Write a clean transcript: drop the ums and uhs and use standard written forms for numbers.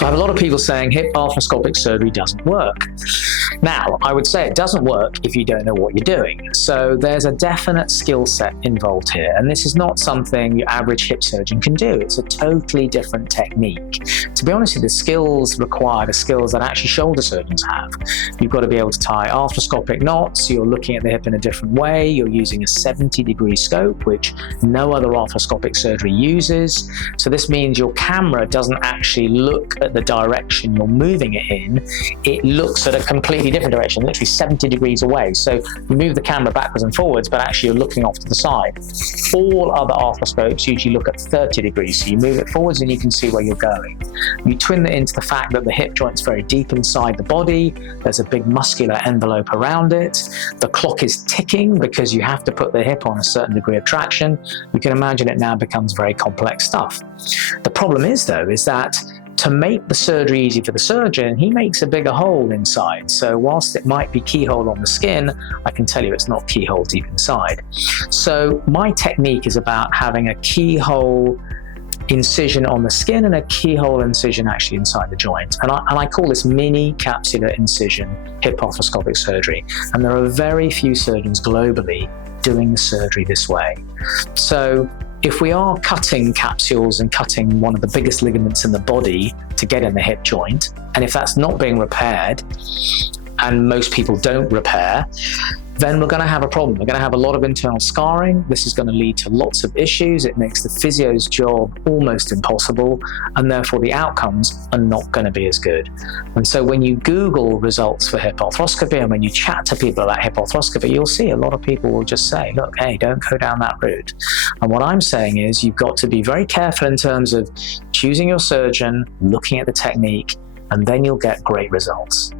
So I have a lot of people saying hip arthroscopic surgery doesn't work. Now, I would say it doesn't work if you don't know what you're doing. So there's a definite skill set involved here, and this is not something your average hip surgeon can do. It's a totally different technique. To be honest with you, the skills required are skills that actually shoulder surgeons have. You've got to be able to tie arthroscopic knots, you're looking at the hip in a different way, you're using a 70-degree scope, which no other arthroscopic surgery uses. So this means your camera doesn't actually look at the direction you're moving it in, it looks at a completely different direction, literally 70 degrees away. So you move the camera backwards and forwards, but actually you're looking off to the side. All other arthroscopes usually look at 30 degrees, so you move it forwards and you can see where you're going. You twin that into the fact that the hip joint's very deep inside the body, there's a big muscular envelope around it, the clock is ticking because you have to put the hip on a certain degree of traction. You can imagine it now becomes very complex stuff. The problem is, though, is that to make the surgery easy for the surgeon, he makes a bigger hole inside. So whilst it might be keyhole on the skin, I can tell you it's not keyhole deep inside. So my technique is about having a keyhole incision on the skin and a keyhole incision actually inside the joint. And I call this mini capsular incision hip arthroscopic surgery. And there are very few surgeons globally doing the surgery this way. So if we are cutting capsules and cutting one of the biggest ligaments in the body to get in the hip joint, and if that's not being repaired, and most people don't repair, then we're going to have a problem. We're going to have a lot of internal scarring. This is going to lead to lots of issues. It makes the physio's job almost impossible, and therefore the outcomes are not going to be as good. And so when you Google results for hip arthroscopy, and when you chat to people about hip arthroscopy, you'll see a lot of people will just say, look, hey, don't go down that route. And what I'm saying is you've got to be very careful in terms of choosing your surgeon, looking at the technique, and then you'll get great results.